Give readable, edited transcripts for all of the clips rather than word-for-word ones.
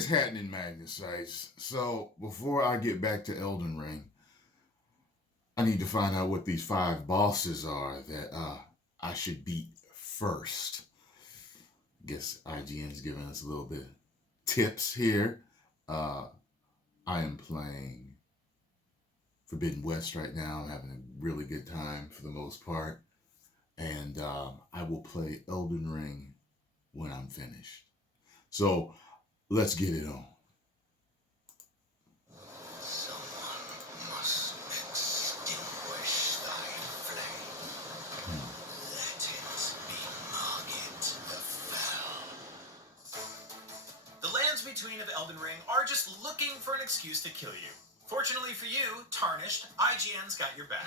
is happening, Magnus? So before I get back to Elden Ring, I need to find out what these five bosses are that I should beat first. Guess IGN's giving us a little bit of tips here. Uh, I am playing Forbidden West right now. I'm having a really good time for the most part. And I will play Elden Ring when I'm finished. So let's get it on. Someone must extinguish thy flame. Let it be Margit the Fell. The lands between of Elden Ring are just looking for an excuse to kill you. Fortunately for you, Tarnished, IGN's got your back.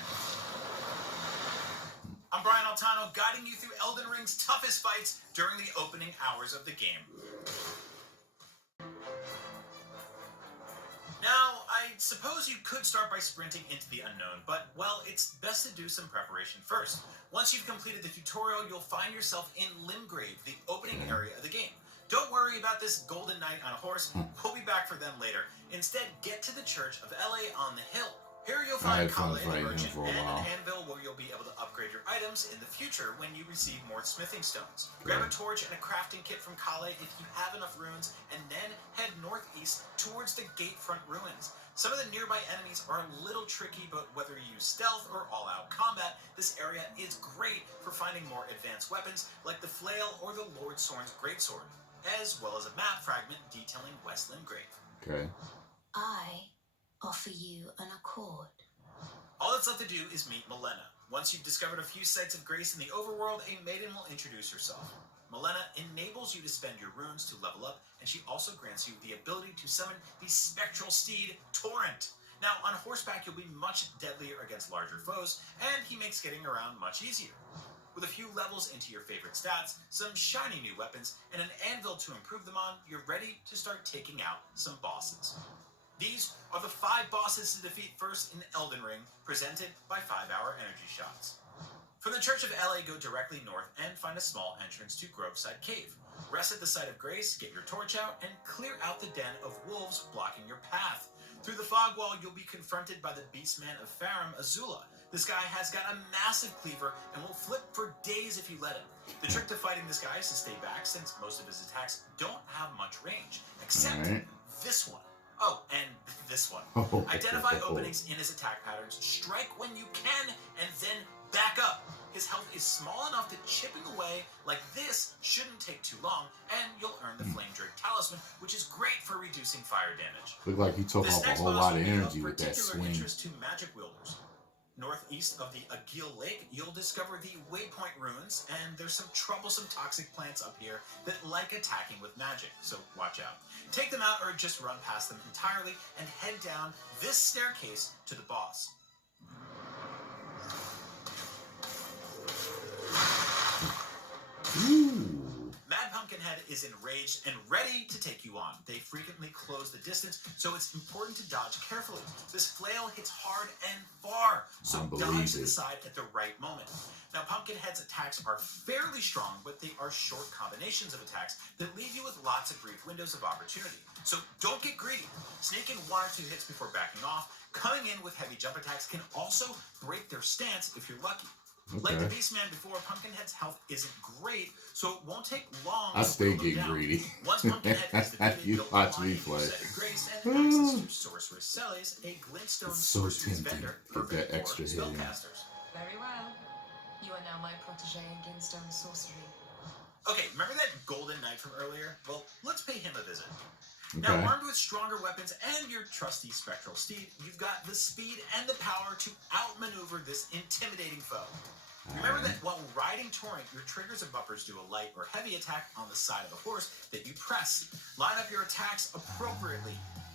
I'm Brian Altano, guiding you through Elden Ring's toughest fights during the opening hours of the game. Now, I suppose you could start by sprinting into the unknown, but, well, it's best to do some preparation first. Once you've completed the tutorial, you'll find yourself in Limgrave, the opening area of the game. Don't worry about this golden knight on a horse, we'll be back for them later. Instead, get to the Church of LA on the hill. Here you'll find Kale the Merchant and an anvil where you'll be able to upgrade your items in the future when you receive more smithing stones. Grab a torch and a crafting kit from Kale if you have enough runes, and then head northeast towards the Gatefront ruins. Some of the nearby enemies are a little tricky, but whether you use stealth or all-out combat, this area is great for finding more advanced weapons like the flail or the Lord Sorin's greatsword, as well as a map fragment detailing West Limgrave. Okay. I offer you an accord. All that's left to do is meet Melena. Once you've discovered a few sites of grace in the overworld, a maiden will introduce herself. Melena enables you to spend your runes to level up, and she also grants you the ability to summon the spectral steed, Torrent. Now, on horseback, you'll be much deadlier against larger foes, and he makes getting around much easier. With a few levels into your favorite stats, some shiny new weapons, and an anvil to improve them on, you're ready to start taking out some bosses. These are the 5 bosses to defeat first in Elden Ring, presented by 5-hour energy shots. From the Church of LA, go directly north and find a small entrance to Groveside Cave. Rest at the site of grace, get your torch out, and clear out the den of wolves blocking your path. Through the fog wall, you'll be confronted by the Beastman of Farum, Azula. This guy has got a massive cleaver and will flip for days if you let him. The trick to fighting this guy is to stay back, since most of his attacks don't have much range, except this one. Oh, and this one. Identify openings in his attack patterns, strike when you can, and then back up. His health is small enough that chipping away like this shouldn't take too long, and you'll earn the Flame Drake Talisman, which is great for reducing fire damage. Look like he took off a whole lot of energy with that swing. Interest to magic wielders. Northeast of the Agil Lake, you'll discover the Waypoint Ruins, and there's some troublesome toxic plants up here that like attacking with magic, so watch out. Take them out or just run past them entirely and head down this staircase to the boss. Ooh. Mad Pumpkinhead is enraged and ready to take you on. They frequently close the distance, so it's important to dodge carefully. This flail hits hard and far, so dodge to the side at the right moment. Now, Pumpkinhead's attacks are fairly strong, but they are short combinations of attacks that leave you with lots of brief windows of opportunity. So don't get greedy. Sneak in 1 or 2 hits before backing off. Coming in with heavy jump attacks can also break their stance if you're lucky. Like the Beastman before, Pumpkinhead's health isn't great, so it won't take long I stay getting greedy. Once Pumpkinhead is defeated, You you'll watch find me a play. set of grace and access to Sorceress Celes, a glintstone sorcerer's vendor, perfect that extra for spellcasters. Very well. You are now my protege in glintstone sorcery. Okay, remember that golden knight from earlier? Well, let's pay him a visit. Okay. Now, armed with stronger weapons and your trusty spectral steed, you've got the speed and the power to outmaneuver this intimidating foe. Remember that while riding Torrent, your triggers and buffers do a light or heavy attack on the side of the horse that you press. Line up your attacks appropriately.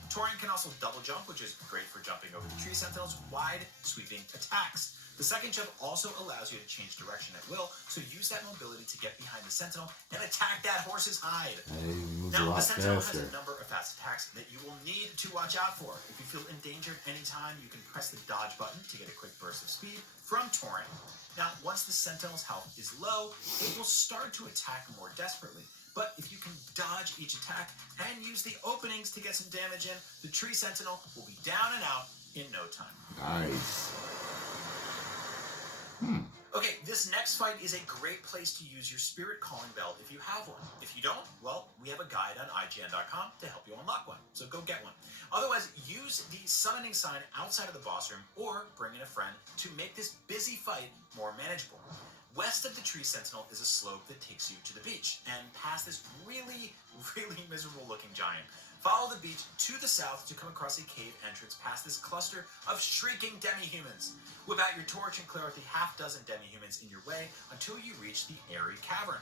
Torrent can also double jump, which is great for jumping over the tree sentinel's wide, sweeping attacks. The second jump also allows you to change direction at will, so use that mobility to get behind the sentinel and attack that horse's hide. Now, the sentinel has a number of fast attacks that you will need to watch out for. If you feel endangered anytime, you can press the dodge button to get a quick burst of speed from Torrent. Now, once the sentinel's health is low, it will start to attack more desperately, but if you can dodge each attack and use the openings to get some damage in, the Tree Sentinel will be down and out in no time. Nice. Okay, this next fight is a great place to use your Spirit Calling Bell if you have one. If you don't, well, we have a guide on IGN.com to help you unlock one, so go get one. Otherwise, use the summoning sign outside of the boss room or bring in a friend to make this busy fight more manageable. West of the Tree Sentinel is a slope that takes you to the beach, and past this really miserable looking giant. Follow the beach to the south to come across a cave entrance past this cluster of shrieking demi-humans. Whip out your torch and clear out the half-dozen demi-humans in your way until you reach the airy cavern.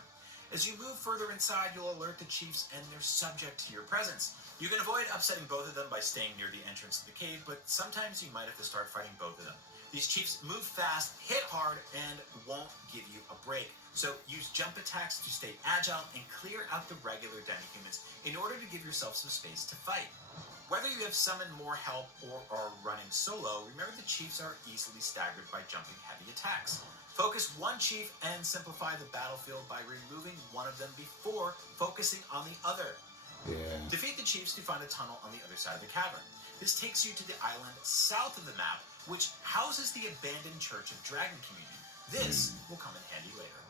As you move further inside, you'll alert the chiefs and they're subject to your presence. You can avoid upsetting both of them by staying near the entrance to the cave, but sometimes you might have to start fighting both of them. These chiefs move fast, hit hard, and won't give you a break. So use jump attacks to stay agile and clear out the regular demi-humans in order to give yourself some space to fight. Whether you have summoned more help or are running solo, remember the chiefs are easily staggered by jumping heavy attacks. Focus one chief and simplify the battlefield by removing one of them before focusing on the other. Yeah. Defeat the chiefs to find a tunnel on the other side of the cavern. This takes you to the island south of the map, which houses the abandoned Church of Dragon Community. This will come in handy later.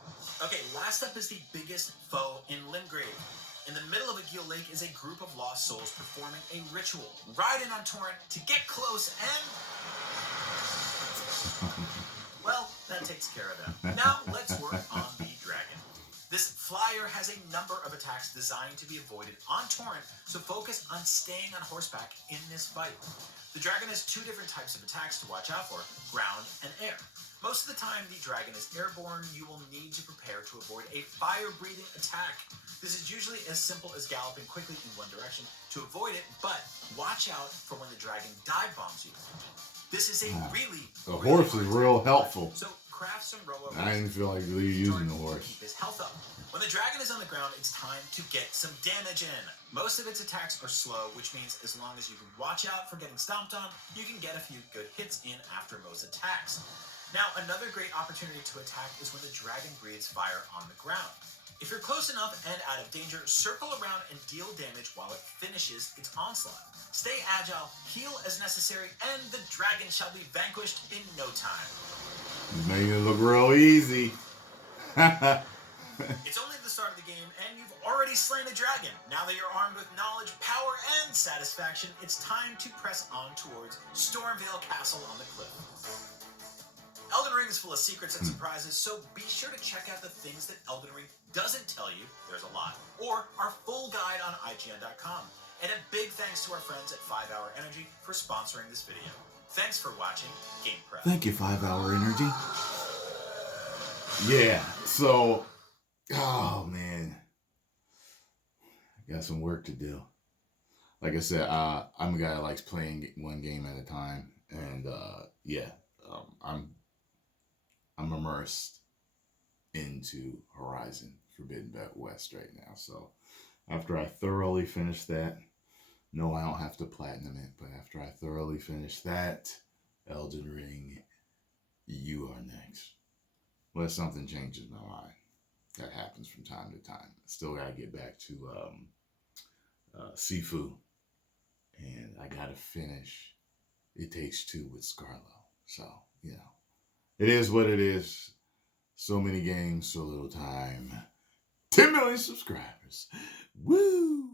Okay, last up is the biggest foe in Limgrave. In the middle of a Gil Lake is a group of lost souls performing a ritual. Ride in on Torrent to get close and... well, that takes care of them. Now let's work on the dragon. This flyer has a number of attacks designed to be avoided on Torrent, so focus on staying on horseback in this fight. The dragon has two different types of attacks to watch out for, ground and air. Most of the time the dragon is airborne, you will need to prepare to avoid a fire-breathing attack. This is usually as simple as galloping quickly in one direction to avoid it, but watch out for when the dragon dive bombs you. This is a really horse is real helpful. So craft some robo. I didn't feel like really using the horse. Keep his health up. When the dragon is on the ground, it's time to get some damage in. Most of its attacks are slow, which means as long as you can watch out for getting stomped on, you can get a few good hits in after most attacks. Now, another great opportunity to attack is when the dragon breathes fire on the ground. If you're close enough and out of danger, circle around and deal damage while it finishes its onslaught. Stay agile, heal as necessary, and the dragon shall be vanquished in no time. Making it look real easy. It's only the start of the game, and you've already slain the dragon. Now that you're armed with knowledge, power, and satisfaction, it's time to press on towards Stormvale Castle on the cliff. Elden Ring is full of secrets and surprises, so be sure to check out the things that Elden Ring doesn't tell you, there's a lot, or our full guide on IGN.com. And a big thanks to our friends at 5 Hour Energy for sponsoring this video. Thanks for watching Game Prep. Thank you, 5 Hour Energy. Yeah, so, oh man, got some work to do. Like I said, I'm a guy that likes playing one game at a time, and I'm immersed into Horizon Forbidden West right now. So after I thoroughly finish that, no, I don't have to platinum it, but after I thoroughly finish that, Elden Ring, you are next. Unless something changes my mind. That happens from time to time. Still gotta get back to Sifu, and I gotta finish It Takes Two with Scarlo. So, you know, it is what it is. So many games, so little time. 10 million subscribers. Woo!